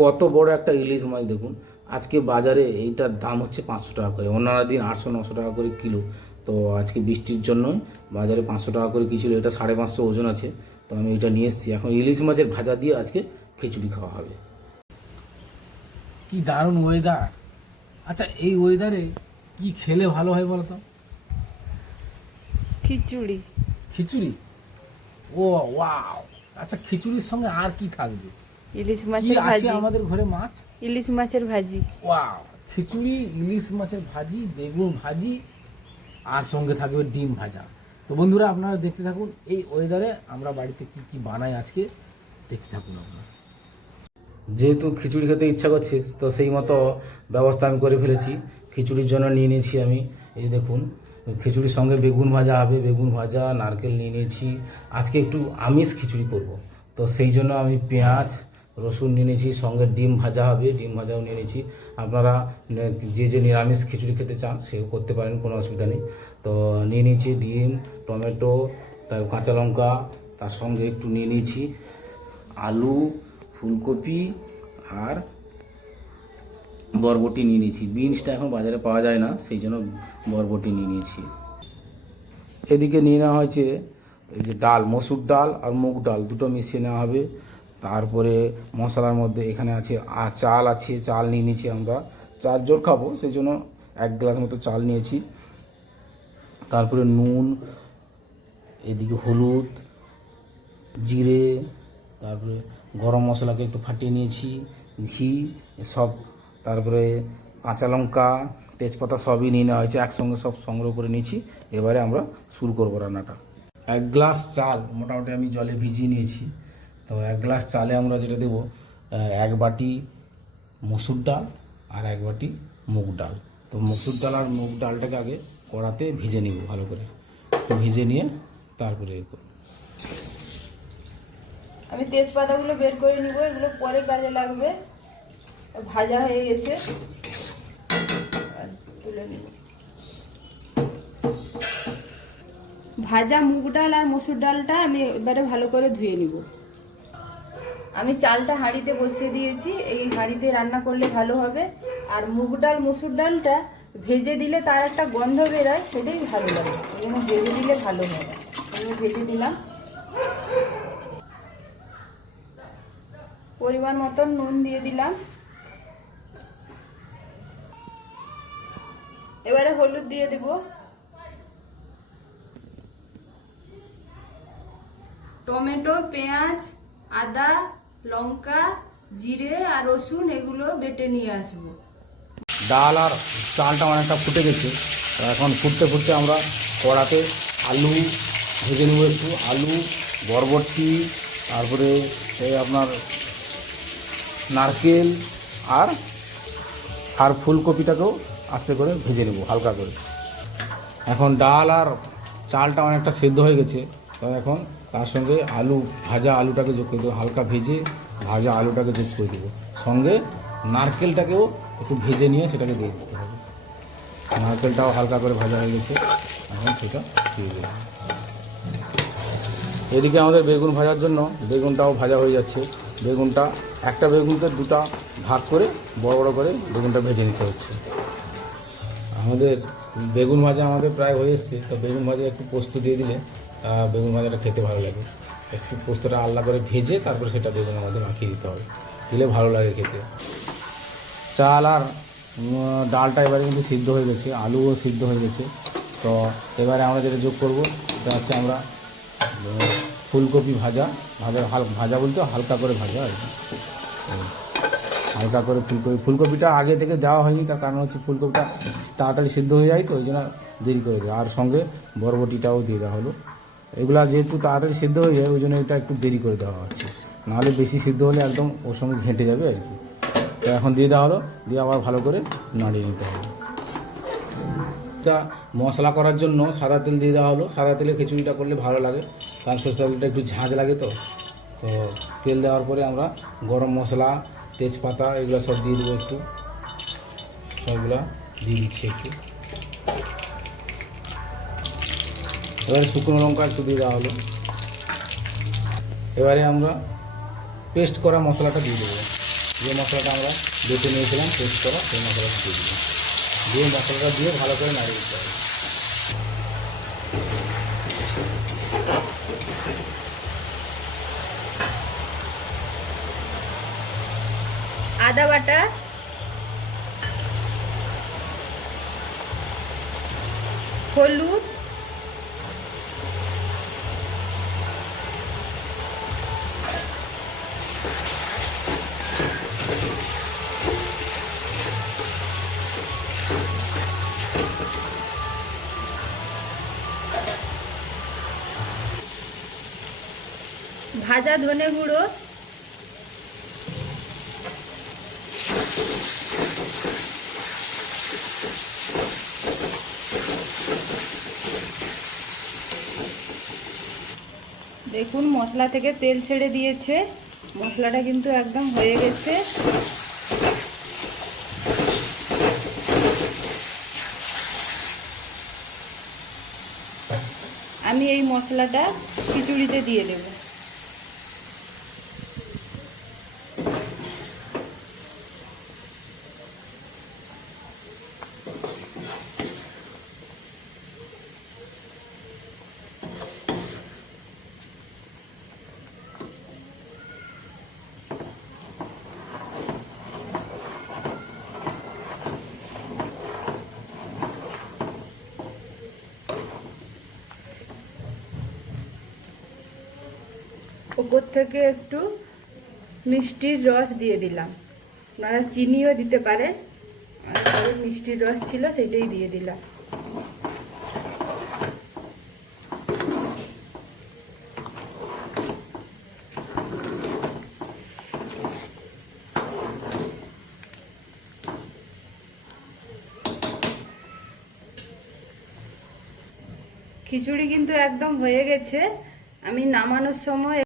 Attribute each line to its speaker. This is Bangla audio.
Speaker 1: কত বড় একটা ইলিশ মাছ দেখুন। আজকে বাজারে এইটার দাম হচ্ছে পাঁচশো টাকা করে। অন্যান্য দিন আটশো নশো টাকা করে কিলো। তো আজকে বৃষ্টির জন্য বাজারে পাঁচশো টাকা করে কি ছিল এটা সাড়ে পাঁচশো ওজন আছে। তো আমি এটা নিয়ে এসেছি। এখন ইলিশ মাছের ভাজা দিয়ে আজকে খিচুড়ি খাওয়া হবে।
Speaker 2: কি দারুণ ওয়েদার আচ্ছা এই ওয়েদারে কি খেলে ভালো হয় বলতো?
Speaker 3: খিচুড়ি।
Speaker 2: খিচুড়ি? ও ওয়াও আচ্ছা খিচুড়ির সঙ্গে আর কি থাকবে?
Speaker 3: ইলিশ মাছের ভাজি।
Speaker 2: আমাদের ঘরে মাছ?
Speaker 3: ইলিশ মাছের ভাজি।
Speaker 2: ওয়াও খিচুড়ি ইলিশ মাছের ভাজি বেগুন ভাজি আর সঙ্গে থাকবে ডিম ভাজা। তো বন্ধুরা আপনারা দেখতে থাকুন এই ওয়েদারে আমরা বাড়িতে কি কি বানাই আজকে। দেখতে থাকুন আপনারা।
Speaker 1: যেহেতু খিচুড়ি খেতে ইচ্ছা করছে তো সেই মতো ব্যবস্থা আমি করে ফেলেছি। খিচুড়ির জন্য নিয়ে নিয়েছি আমি। এই দেখুন খিচুড়ির সঙ্গে বেগুন ভাজা হবে। বেগুন ভাজা নারকেল নিয়ে নিয়েছি। আজকে একটু আমিষ খিচুড়ি করব। তো সেই জন্য আমি পেঁয়াজ রসুন নিয়ে নিয়েছি, সঙ্গে ডিম ভাজা হবে, ডিম ভাজাও নিয়ে নিয়েছি। আপনারা যে যে নিরামিষ খিচুড়ি খেতে চান, সেও করতে পারেন, কোনো অসুবিধা নেই। তো, নিয়ে নিয়েছি ডিম, টমেটো, তার কাঁচা লঙ্কা, তার সঙ্গে একটু নিয়ে নিয়েছি আলু, ফুলকপি আর বরবটি নিয়ে নিয়েছি। বিনসটা এখন বাজারে পাওয়া যায় না, সেই জন্য বরবটি নিয়ে নিয়েছি। এদিকে নিয়ে নেওয়া হয়েছে এই যে ডাল, মসুর ডাল আর মুগ ডাল, দুটো মিশিয়ে নেওয়া হবে। তারপরে মশলার মধ্যে এখানে আছে চাল আছে, চাল নিয়ে নিয়েছি আমরা। চার জোর খাব, সেই জন্য এক গ্লাস মতো চাল নিয়েছি। তারপরে নুন, এদিকে হলুদ, জিরে, তারপরে গরম মশলাকে একটু ফাটিয়ে নিয়েছি, ঘি, সব, তারপরে কাঁচা লঙ্কা, তেজপাতা সবই নিয়ে নেওয়া হয়েছে, একসঙ্গে সব সংগ্রহ করে নিয়েছি। এবারে আমরা শুরু করব রান্নাটা। এক গ্লাস চাল, মোটামুটি আমি জলে ভিজিয়ে নিয়েছি। তো এক গ্লাস চালে আমরা যেটা দেবো এক বাটি মসুর ডাল আর এক বাটি মুগ ডাল। তো মসুর ডাল আর মুগ ডালটাকে আগে কড়াতে ভিজে নিব ভালো করে। তো ভিজে নিয়ে তারপরে।
Speaker 3: আমি তেজপাতাগুলো বের করে নিব, এগুলো পরে কাজে লাগবে। ভাজা হয়ে গেছে। তুলে নিব। ভাজা মুগ ডাল আর মসুর ডালটা আমি এবারে ভালো করে ধুয়ে নিব। আমি চালটা হাঁড়িতে বসিয়ে দিয়েছি। এই হাঁড়িতে রান্না করলে ভালো হবে। আর মুগ ডাল, মসুর ডালটা ভেজে দিলে তার একটা গন্ধ বেরোয়, সেটাই ভালো লাগে। জন্য ভেজে দিলে ভালো হয়। আমি ভেজে দিলাম। পরিমাণ মতন নুন দিয়ে দিলাম। এবারে হলুদ দিয়ে দেব। টমেটো, পেঁয়াজ, আদা লঙ্কা, জিরে আর রসুন এগুলো বেটে নিয়ে আসব।
Speaker 1: ডাল আর চালটা অনেকটা ফুটে গেছে। এখন ফুটতে ফুটতে আমরা কড়াতে আলু ভেজে নেব একটু। আলু, বরবটি, তারপরে এই আপনার নারকেল আর আর ফুলকপিটাকেও আস্তে করে ভেজে নেব, হালকা করে। এখন ডাল আর চালটা অনেকটা সেদ্ধ হয়ে গেছে। তো এখন তার সঙ্গে আলু, ভাজা আলুটাকে যোগ করে দেবো, হালকা ভেজে ভাজা আলুটাকে যোগ করে দেবো। সঙ্গে নারকেলটাকেও একটু ভেজে নিয়ে সেটাকে দিয়ে দিতে হবে। নারকেলটাও হালকা করে ভাজা হয়ে গেছে, এখন সেটা দিয়ে দেবো। এদিকে আমাদের বেগুন ভাজার জন্য বেগুনটাও ভাজা হয়ে যাচ্ছে। বেগুনটা, একটা বেগুনকে দুটা ভাগ করে বড় বড় করে বেগুনটা ভেজে নিতে হচ্ছে। আমাদের বেগুন ভাজা আমাদের প্রায় হয়ে এসছে, তো বেগুন ভাজা একটু পোস্ত দিয়ে দিলে বেগুন ভাজাটা খেতে ভালো লাগে। একটু পোস্তটা আলাদা করে ভেজে তারপরে সেটা বেগুনের মধ্যে মাখিয়ে দিতে হবে। দিলে ভালো লাগে খেতে। চাল আর ডালটা এবারে কিন্তু সিদ্ধ হয়ে গেছে, আলুও সিদ্ধ হয়ে গেছে। তো এবারে আমরা যেটা যোগ করব সেটা হচ্ছে আমরা ফুলকপি ভাজা। ভাজা, হাল, ভাজা বলতে হালকা করে ভাজা আর কি। হালকা করে ফুলকপি, ফুলকপিটা আগে থেকে দেওয়া হয়নি, তার কারণ হচ্ছে ফুলকপিটা তাড়াতাড়ি সিদ্ধ হয়ে যায় তো, ওই জন্য দেরি করে দেয় আর সঙ্গে বরবটিটাও দিয়ে দেওয়া হলো। এগুলা যেহেতু তাড়াতাড়ি সিদ্ধ হয়ে যায় ওই জন্য এটা একটু দেরি করে দেওয়া হচ্ছে। নাহলে বেশি সিদ্ধ হলে একদম ওর সঙ্গে ঘেঁটে যাবে আর কি। তো এখন দিয়ে দেওয়া হলো, দিয়ে আবার ভালো করে নাড়িয়ে নিতে হবে। এটা মশলা করার জন্য সাদা তেল দিয়ে দেওয়া হলো। সাদা তেলে খিচুড়িটা করলে ভালো লাগে, কারণ সরষে তেলটা একটু ঝাঁঝ লাগে তো। তো তেল দেওয়ার পরে আমরা গরম মশলা, তেজপাতা এগুলো সব দিয়ে দেবো একটু। সবগুলা দিয়ে দিচ্ছি একটু। এবারে শুকনো লঙ্কা একটু দিয়ে দেওয়া হলো। এবারে আমরা পেস্ট করা মশলাটা দিয়ে দেবো। যে মশলাটা আমরা বেটে নিয়েছিলাম পেস্ট করা, সেই মশলাটা দিয়ে দিলাম দিয়ে মশলাটা দিয়ে ভালো করে নাড়িয়ে দিতে হবে।
Speaker 3: আদা বাটা। হলুদ। ভাজা ধনে গুঁড়ো। দেখুন, মশলা থেকে তেল ছেড়ে দিয়েছে। মশলাটা কিন্তু একদম হয়ে গেছে। আমি এই মশলাটা খিচুড়িতে দিয়ে দেব। ওপর থেকে একটু মিষ্টির রস দিয়ে দিলাম। আপনারা চিনিও দিতে পারেন। মিষ্টির রস ছিল, সেটাই দিয়ে দিলাম। খিচুড়ি কিন্তু একদম হয়ে গেছে। আমি নামানোর সময়